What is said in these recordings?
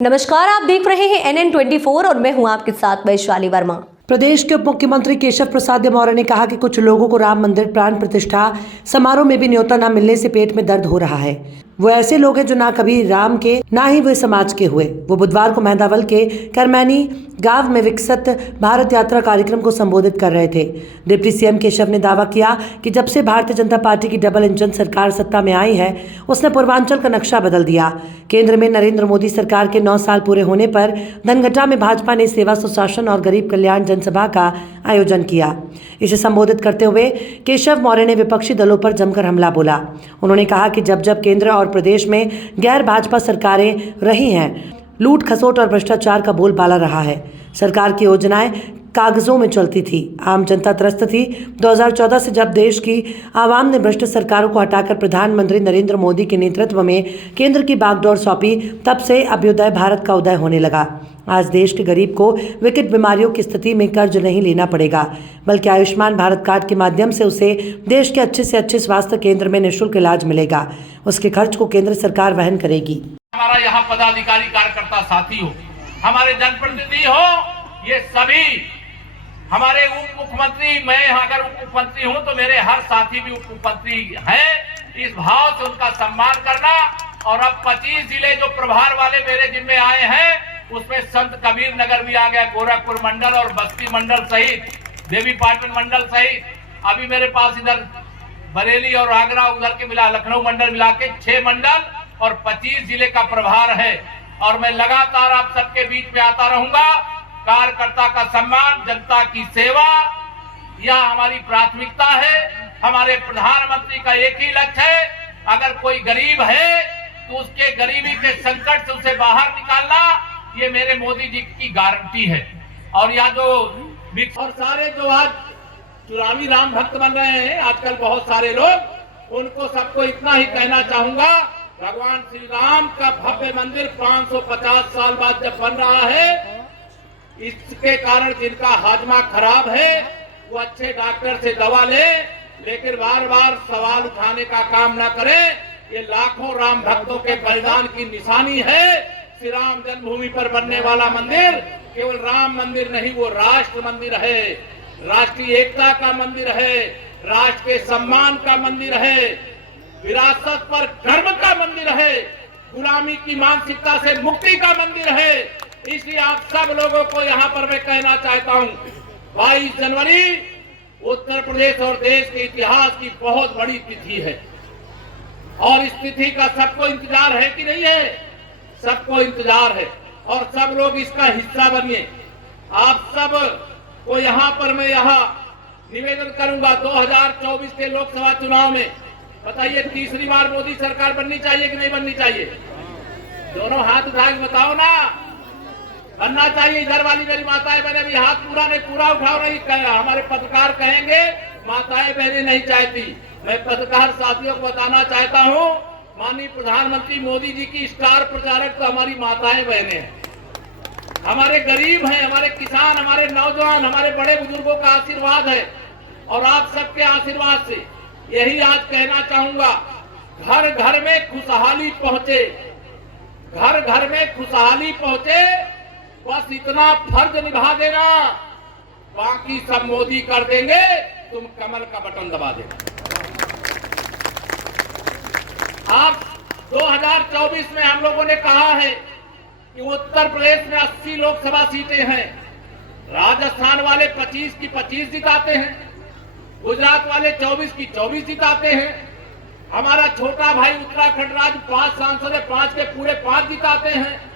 नमस्कार, आप देख रहे हैं NN24 और मैं हूं आपके साथ वैशाली वर्मा। प्रदेश के उप मुख्यमंत्री केशव प्रसाद मौर्य ने कहा कि कुछ लोगों को राम मंदिर प्राण प्रतिष्ठा समारोह में भी न्योता न मिलने से पेट में दर्द हो रहा है। वो ऐसे लोग हैं जो ना कभी राम के ना ही वे समाज के हुए। वो बुधवार को मेहंदावल के करमैनी गांव में विकसित भारत यात्रा कार्यक्रम को संबोधित कर रहे थे। डिप्टी सीएम केशव ने दावा किया कि जब से भारतीय जनता पार्टी की डबल इंजन सरकार सत्ता में आई है, उसने पूर्वांचल का नक्शा बदल दिया। केंद्र में नरेंद्र मोदी सरकार के 9 साल पूरे होने पर धनघटा में भाजपा ने सेवा सुशासन और गरीब कल्याण जनसभा का आयोजन किया। इसे संबोधित करते हुए केशव मौर्य ने विपक्षी दलों पर जमकर हमला बोला। उन्होंने कहा कि जब जब केंद्र और प्रदेश में गैर भाजपा सरकारें रही हैं, लूट खसोट और भ्रष्टाचार का बोलबाला रहा है। सरकार की योजनाएं कागजों में चलती थी, आम जनता त्रस्त थी। 2014 से जब देश की आवाम ने भ्रष्ट सरकारों को हटाकर प्रधानमंत्री नरेंद्र मोदी के नेतृत्व में केंद्र की बागडोर सौंपी, तब से अभ्युदय भारत का उदय होने लगा। आज देश के गरीब को विकट बीमारियों की स्थिति में कर्ज नहीं लेना पड़ेगा, बल्कि आयुष्मान भारत कार्ड के माध्यम से उसे देश के अच्छे से अच्छे स्वास्थ्य केंद्र में निःशुल्क इलाज मिलेगा। उसके खर्च को केंद्र सरकार वहन करेगी। हमारा यहाँ पदाधिकारी कार्यकर्ता साथी हो, हमारे जनप्रतिनिधि हो, ये सभी हमारे उप मुख्यमंत्री, मैं अगर उप मुख्यमंत्री हूँ तो मेरे हर साथी भी उप मुख्यमंत्री हैं, इस भाव से उनका सम्मान करना। और अब 25 जिले जो प्रभार वाले मेरे जिम्मे आए हैं, उसमें संत कबीर नगर भी आ गया, गोरखपुर मंडल और बस्ती मंडल सहित, देवी पाटन मंडल सहित, अभी मेरे पास इधर बरेली और आगरा उधर के मिला लखनऊ मंडल मिला के 6 मंडल और 25 जिले का प्रभार है। और मैं लगातार आप सबके बीच में आता रहूंगा। कार्यकर्ता का सम्मान, जनता की सेवा, यह हमारी प्राथमिकता है। हमारे प्रधानमंत्री का एक ही लक्ष्य है, अगर कोई गरीब है तो उसके गरीबी के संकट से उसे बाहर निकालना, ये मेरे मोदी जी की गारंटी है। और यह जो और सारे जो आज चुनावी राम भक्त बन रहे हैं आजकल बहुत सारे लोग, उनको सबको इतना ही कहना चाहूंगा, भगवान श्री राम का भव्य मंदिर 550 साल बाद जब बन रहा है, इसके कारण जिनका हाजमा खराब है वो अच्छे डॉक्टर से दवा ले, लेकिन बार बार सवाल उठाने का काम न करें। ये लाखों राम भक्तों के बलिदान की निशानी है। श्री राम जन्मभूमि पर बनने वाला मंदिर केवल राम मंदिर नहीं, वो राष्ट्र मंदिर है, राष्ट्रीय एकता का मंदिर है, राष्ट्र के सम्मान का मंदिर है, विरासत पर गर्व का मंदिर है, गुलामी की मानसिकता से मुक्ति का मंदिर है। इसलिए आप सब लोगों को यहाँ पर मैं कहना चाहता हूँ, 22 जनवरी उत्तर प्रदेश और देश के इतिहास की बहुत बड़ी तिथि है और इस तिथि का सबको इंतजार है कि नहीं है? सबको इंतजार है और सब लोग इसका हिस्सा बनिए। आप सब को यहाँ पर मैं निवेदन करूंगा, 2024 के लोकसभा चुनाव में बताइए, तीसरी बार मोदी सरकार बननी चाहिए कि नहीं बननी चाहिए? दोनों हाथ उठा के बताओ ना, बनना चाहिए। इधर वाली मेरी माताएं बहनें भी हाथ पूरा नहीं, पूरा उठाओ नहीं। हमारे पत्रकार कहेंगे माताएं बहनें नहीं चाहती। मैं पत्रकार साथियों को बताना चाहता हूं, माननीय प्रधानमंत्री मोदी जी की स्टार प्रचारक तो हमारी माताएं बहनें हैं, हमारे गरीब हैं, हमारे किसान, हमारे नौजवान, हमारे बड़े बुजुर्गों का आशीर्वाद है। और आप सबके आशीर्वाद से यही आज कहना चाहूंगा, घर घर में खुशहाली पहुंचे, घर घर में खुशहाली पहुंचे। बस इतना फर्ज निभा देना, बाकी सब मोदी कर देंगे, तुम कमल का बटन दबा देना। आप 2024 में हम लोगों ने कहा है कि उत्तर प्रदेश में 80 लोकसभा सीटें हैं, राजस्थान वाले 25 की 25 जिताते हैं, गुजरात वाले 24 की 24 जिताते हैं, हमारा छोटा भाई उत्तराखंड राज्य 5 सांसद है, 5 के पूरे 5 जिताते हैं।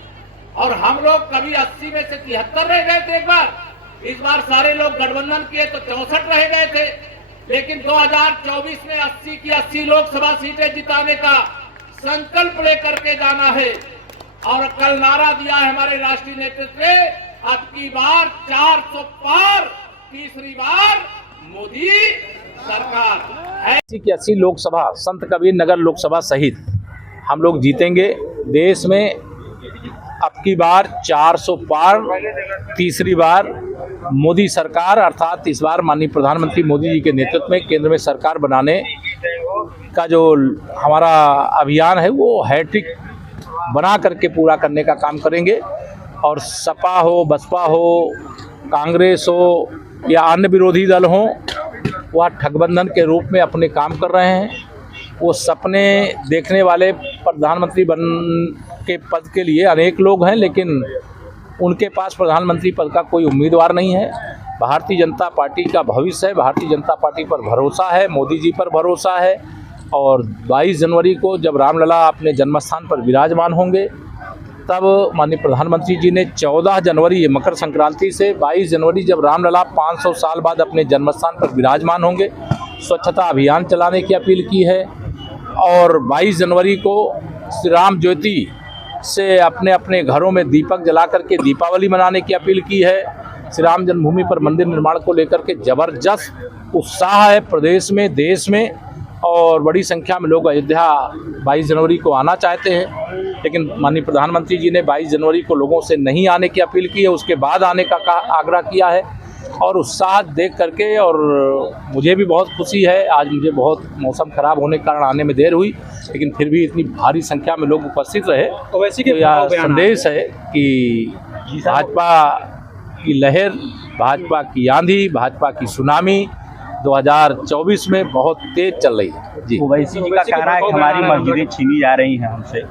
और हम लोग कभी 80 में से 73 रह गए थे एक बार, इस बार सारे लोग गठबंधन किए तो 64 रह गए थे। लेकिन 2024 में 80 की 80 लोकसभा सीटें जिताने का संकल्प लेकर के जाना है। और कल नारा दिया है हमारे राष्ट्रीय नेतृत्व ने, अब की बार 400 पार, तीसरी बार मोदी सरकार है। 80 की 80 लोकसभा, संत कबीर नगर लोकसभा सहित हम लोग जीतेंगे। देश में अब की बार 400 पार, तीसरी बार मोदी सरकार, अर्थात इस बार माननीय प्रधानमंत्री मोदी जी के नेतृत्व में केंद्र में सरकार बनाने का जो हमारा अभियान है वो हैट्रिक बना करके पूरा करने का काम करेंगे। और सपा हो, बसपा हो, कांग्रेस हो या अन्य विरोधी दल हों, वह ठगबंधन के रूप में अपने काम कर रहे हैं। वो सपने देखने वाले प्रधानमंत्री बन के पद के लिए अनेक लोग हैं, लेकिन उनके पास प्रधानमंत्री पद का कोई उम्मीदवार नहीं है। भारतीय जनता पार्टी का भविष्य है, भारतीय जनता पार्टी पर भरोसा है, मोदी जी पर भरोसा है। और 22 जनवरी को जब रामलला अपने जन्मस्थान पर विराजमान होंगे, तब माननीय प्रधानमंत्री जी ने 14 जनवरी मकर संक्रांति से 22 जनवरी जब रामलला 500 साल बाद अपने जन्मस्थान पर विराजमान होंगे, स्वच्छता अभियान चलाने की अपील की है। और 22 जनवरी को श्री राम ज्योति से अपने अपने घरों में दीपक जला करके दीपावली मनाने की अपील की है। श्री राम जन्मभूमि पर मंदिर निर्माण को लेकर के जबरदस्त उत्साह है प्रदेश में, देश में, और बड़ी संख्या में लोग अयोध्या 22 जनवरी को आना चाहते हैं। लेकिन माननीय प्रधानमंत्री जी ने 22 जनवरी को लोगों से नहीं आने की अपील की है, उसके बाद आने का आग्रह किया है। और उत्साह देख करके और मुझे भी बहुत खुशी है। आज मुझे बहुत मौसम खराब होने के कारण आने में देर हुई, लेकिन फिर भी इतनी भारी संख्या में लोग उपस्थित रहे, तो यह संदेश है कि भाजपा की लहर, भाजपा की आंधी, भाजपा की सुनामी 2024 में बहुत तेज चल रही है। जी, ओवैसी जी का कहना है कि हमारी मस्जिदें छीनी जा रही हैं हमसे।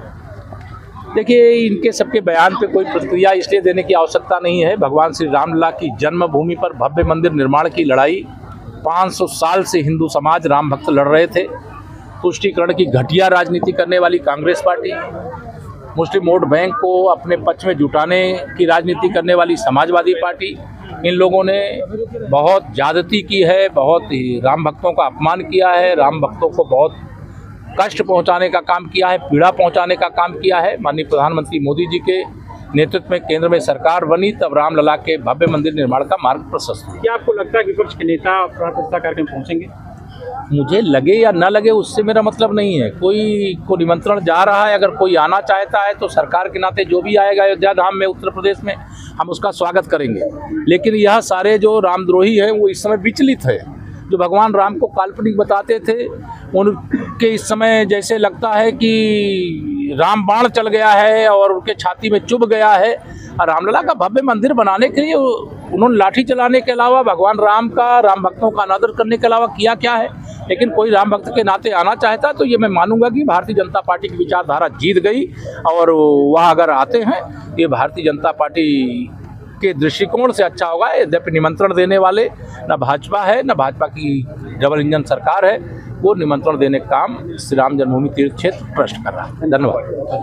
देखिए, इनके सबके बयान पे कोई प्रतिक्रिया इसलिए देने की आवश्यकता नहीं है। भगवान श्री रामलला की जन्मभूमि पर भव्य मंदिर निर्माण की लड़ाई 500 साल से हिंदू समाज, राम भक्त लड़ रहे थे। तुष्टीकरण की घटिया राजनीति करने वाली कांग्रेस पार्टी, मुस्लिम वोट बैंक को अपने पक्ष में जुटाने की राजनीति करने वाली समाजवादी पार्टी, इन लोगों ने बहुत ज्यादती की है, बहुत ही राम भक्तों का अपमान किया है, राम भक्तों को बहुत कष्ट पहुंचाने का काम किया है, पीड़ा पहुंचाने का काम किया है। माननीय प्रधानमंत्री मोदी जी के नेतृत्व में केंद्र में सरकार बनी, तब रामलला के भव्य मंदिर निर्माण का मार्ग प्रशस्त हुआ। क्या आपको लगता है कि विपक्ष के नेता प्राण प्रतिष्ठा करके पहुंचेंगे? मुझे लगे या न लगे उससे मेरा मतलब नहीं है। कोई को निमंत्रण जा रहा है, अगर कोई आना चाहता है तो सरकार के नाते जो भी आएगा अयोध्या धाम में, उत्तर प्रदेश में, हम उसका स्वागत करेंगे। लेकिन यह सारे जो रामद्रोही हैं वो इस समय विचलित है। जो भगवान राम को काल्पनिक बताते थे, उनके इस समय जैसे लगता है कि राम बाण चल गया है और उनके छाती में चुभ गया है। और रामलला का भव्य मंदिर बनाने के लिए उन्होंने लाठी चलाने के अलावा, भगवान राम का, राम भक्तों का अनादर करने के अलावा किया क्या है? लेकिन कोई राम भक्त के नाते आना चाहता तो ये मैं मानूंगा कि भारतीय जनता पार्टी की विचारधारा जीत गई। और वह अगर आते हैं, ये भारतीय जनता पार्टी के दृष्टिकोण से अच्छा होगा। यद्यपि निमंत्रण देने वाले न भाजपा है, न भाजपा की डबल इंजन सरकार है, वो निमंत्रण देने का काम श्री राम जन्मभूमि तीर्थ क्षेत्र ट्रस्ट कर रहा है। धन्यवाद।